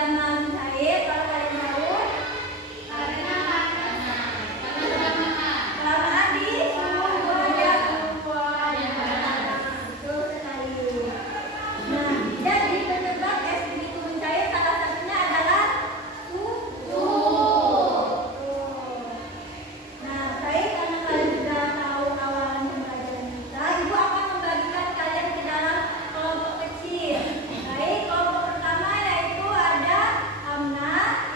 pinjaman cair, kalau kalian tahu, kelamaan di suhu jatuh. Betul sekali. Nah, jadi penyebab es begitu mencair salah satunya adalah suhu. Nah, baik, karena kalian sudah tahu awalan pembelajaran kita, Ibu akan membagikan kalian ke dalam kelompok kecil. Baik, kelompok pertama yaitu ada Amna,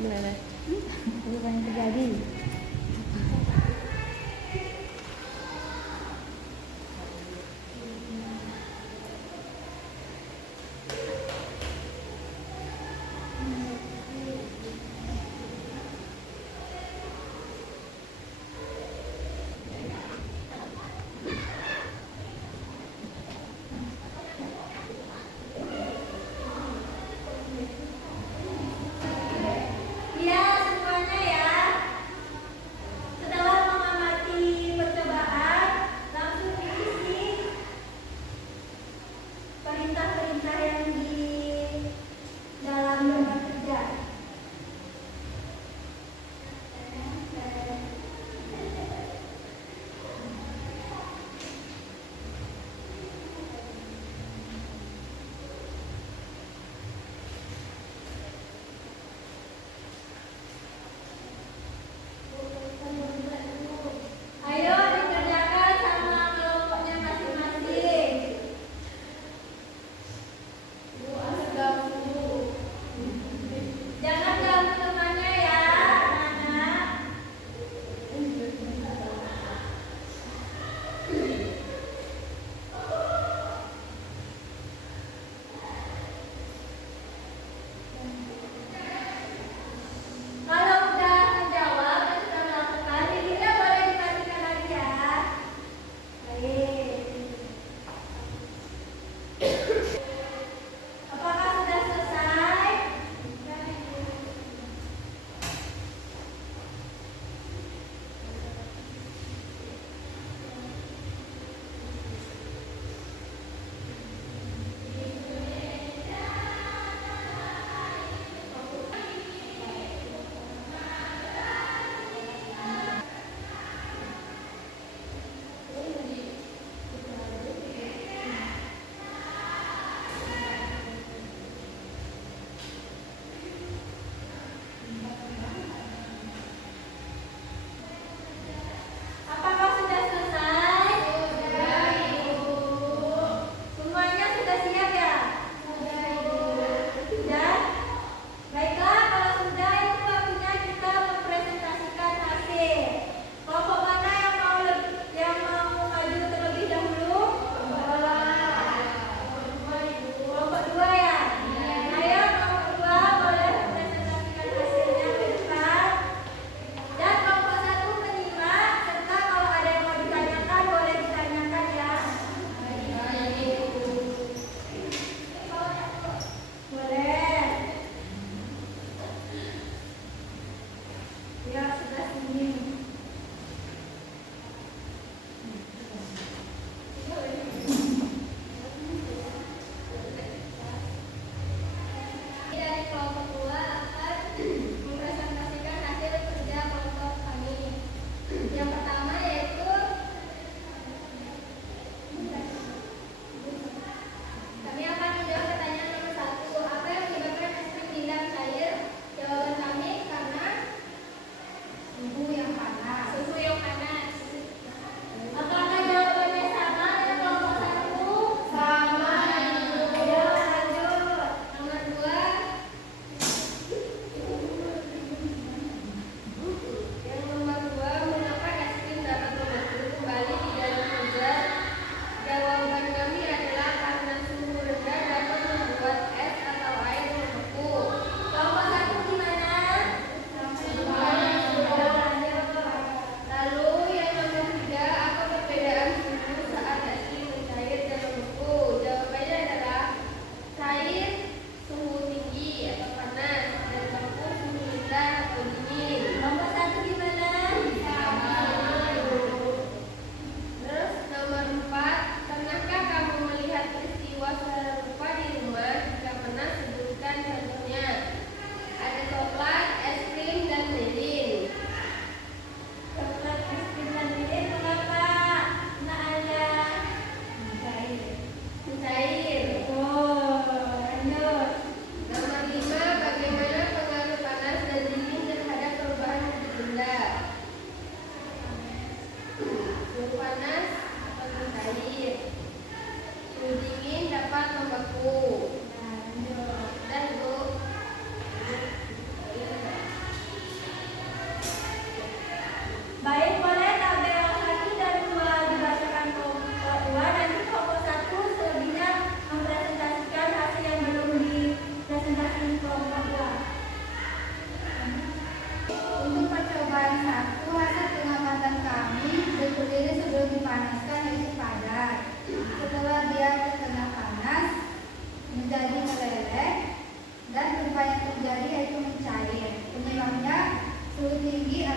meleleh. Itu yang terjadi. Iya, semuanya ya. Setelah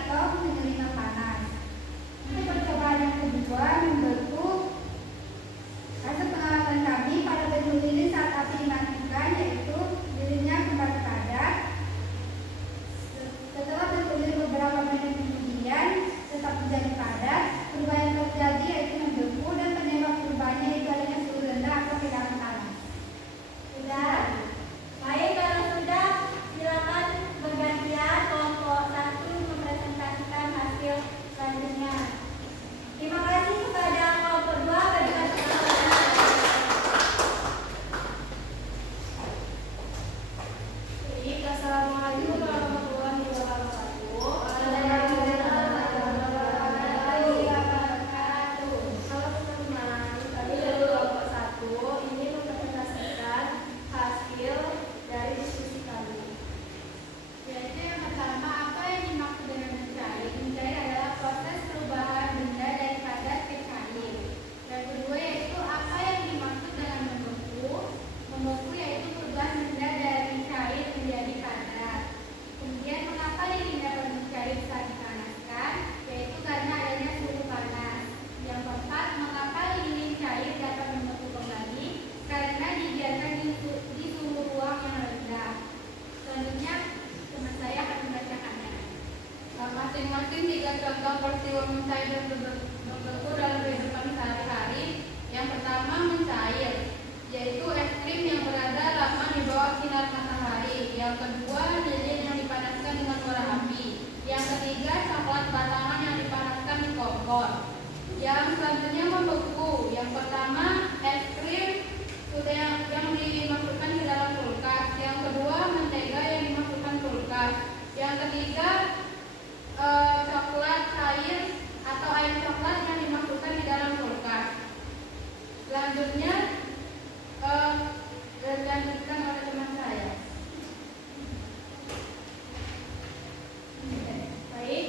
atau menerima panas. Untuk percobaan yang kedua membentuk hasil pengamatan kami pada gedung lilin saat api dimatikan, yaitu lilinnya kembali padat. Setelah bergulir beberapa menit kemudian tetap menjadi padat. Perubahan yang terjadi yaitu membeku dan penyebab perubahannya itu adanya suhu rendah atau kehilangan panas. Sudah? Baik, kalau sudah silakan bergantian kelompok 1 mempresentasikan hasil selanjutnya. Terima kasih kepada kelompok 2 berikan Assalamualaikum warahmatullahi wabarakatuh. Halo teman-teman, kami dari kelompok 1 ingin mempresentasikan hasil dari diskusi kami. Yaitu yang pertama, apa yang dimaksud dengan mencair? Mencair adalah proses perubahan benda dari padat ke cair. Yang kedua yaitu apa yang dimaksud dengan membeku? Membeku yaitu perubahan benda dari cair menjadi padat. Kemudian mengapa lilin dapat mencair saat dipanaskan? Yaitu karena adanya suhu panas. Yang keempat, mengapa lilin cair dapat membeku kembali? Karena dibiarkan di suhu ruang yang rendah. Selanjutnya teman saya akan membacakannya. Masing-masing 3 contoh peristiwa mencair dan membeku dalam kehidupan sehari-hari. Yang pertama, mencair, yaitu es krim yang berada lama di bawah sinar matahari. Yang kedua, lilin yang dipanaskan dengan bara api. Yang ketiga, coklat batangan yang dipanaskan di kompor. Yang selanjutnya, membeku. Yang pertama, es krim yang dimasukkan di dalam kulkas. Yang kedua, mentega yang dimasukkan kulkas. Yang ketiga, coklat cair atau air coklat yang dimasukkan di dalam kulkas. Selanjutnya dilanjutkan oleh teman saya. Baik,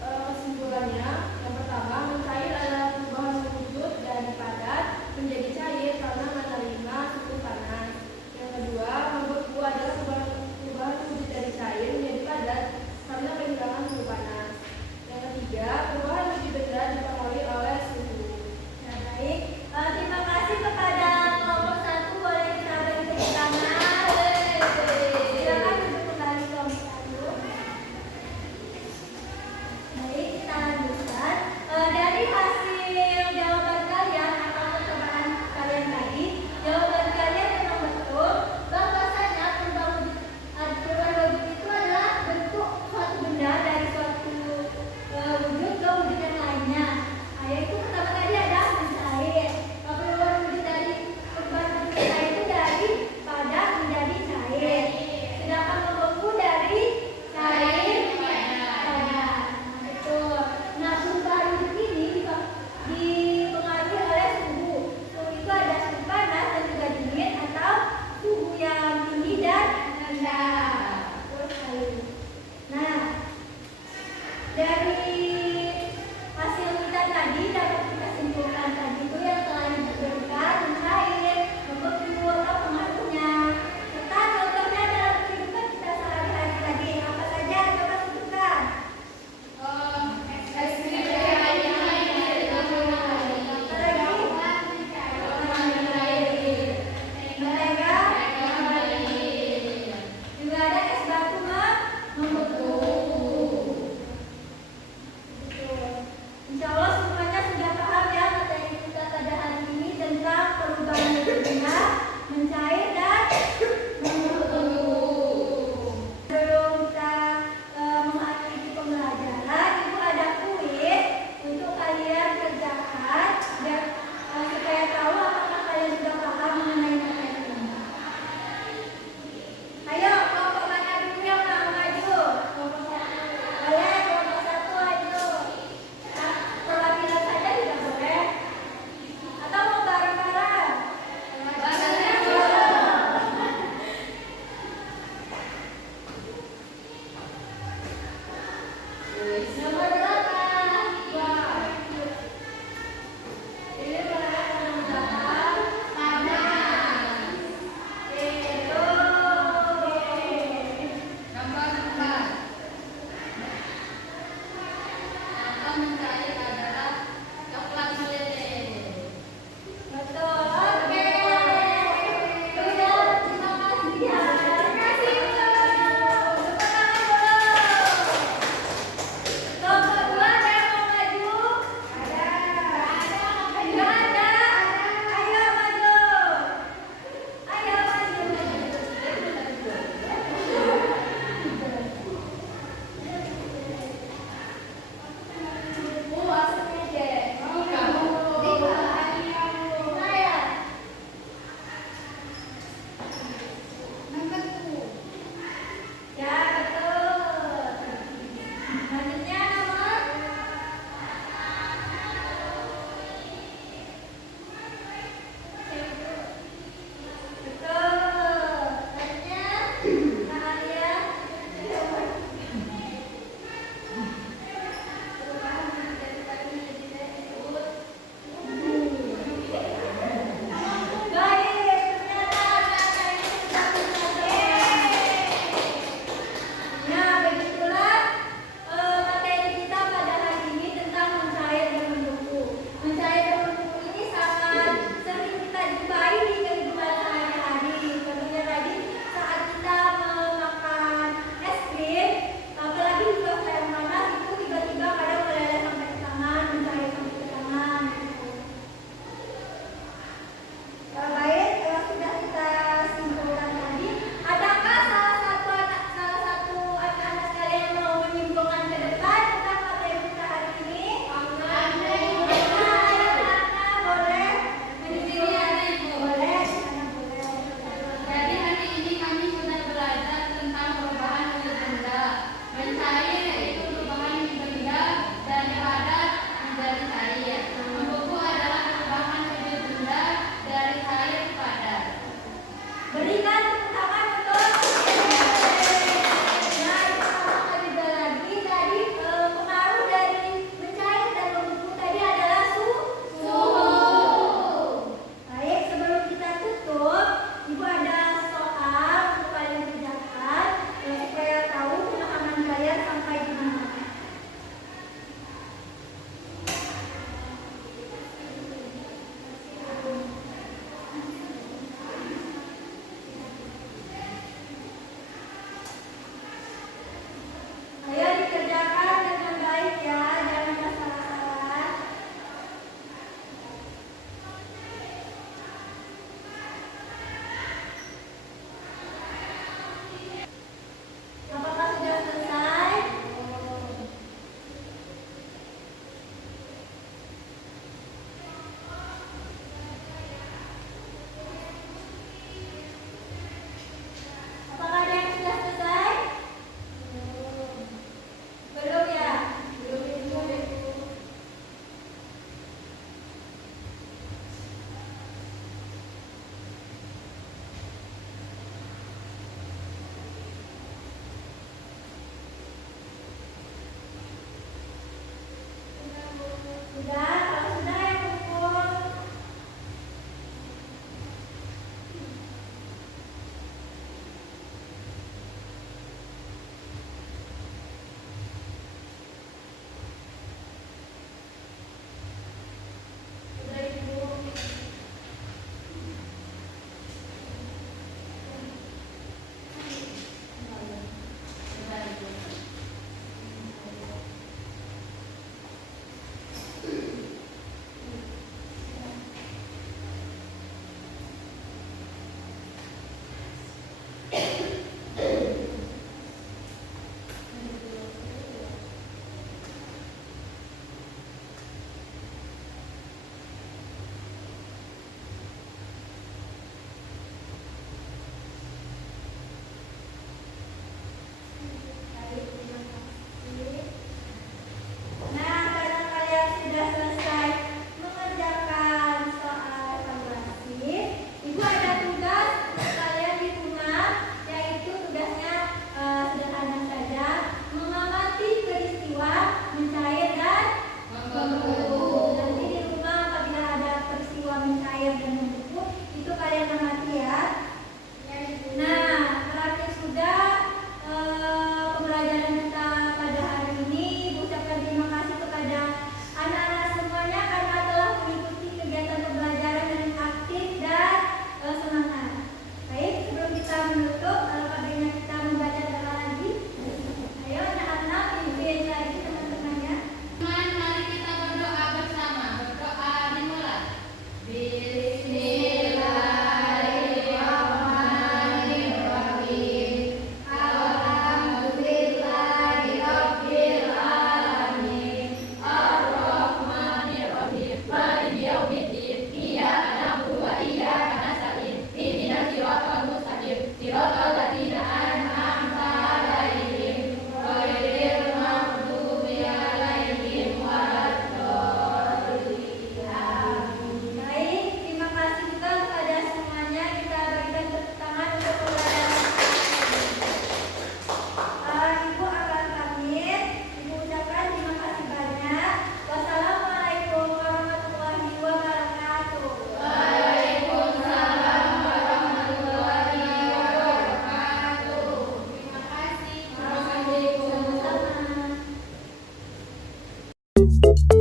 kesimpulannya yang pertama, mencair adalah perubahan wujud dari padat menjadi cair karena menerima suhu panas. Yang kedua, membeku adalah perubahan wujud dari cair menjadi padat karena kehilangan suhu panas. Yang ketiga, perubahan wujud benda dipengaruhi oleh suhu. Nah, baik, terima kasih kepada kelompok 1. Boleh kita beri tepuk tangan. Silakan duduk kembali kelompok 1. Baik, kita lanjutkan. Dari hasil jawaban kalian atau percobaan kalian tadi, jawaban kalian memang betul bahwasanya perubahan wujud itu adalah bentuk suatu benda dari suatu wujud ke wujud yang lainnya. Yaitu pertama tadi ada mencair. Perubahan wujud dari perubahan wujud mencair itu dari padat menjadi cair. Sedangkan membeku dari cair padat. Betul. Nah, perubahan wujud ini dipengaruhi oleh suhu. Suhu itu ada suhu panas dan juga dingin atau suhu yang tinggi dan rendah. Betul sekali. Nah, dari hasil kita tadi dapat kita simpulkan tadi itu yang telah disebutkan mencair, membeku atau pengaruhnya. Serta contohnya dalam kehidupan kita sehari-hari tadi apa saja coba sebutkan. Es krim cair. Mentega juga ada es batu membeku. Betul. Insya Allah semuanya sudah paham ya materi kita pada hari ini tentang perubahan benda mencair dan membeku. Sebelum kita mengakhiri pembelajaran, Ibu ada kuis untuk kalian kerjakan dan supaya tahu apakah kalian sudah paham mengenai materi ini. Ayo, kelompok mana dulu yang mau maju? Kelompok 1. Boleh, kelompok 1 ayo. Perwakilan saja juga boleh. Atau mau bareng-bareng? Nomor berapa? 2. Ini berapa nomor 8? Panas. Itu. Nomor 4.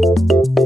terjadi.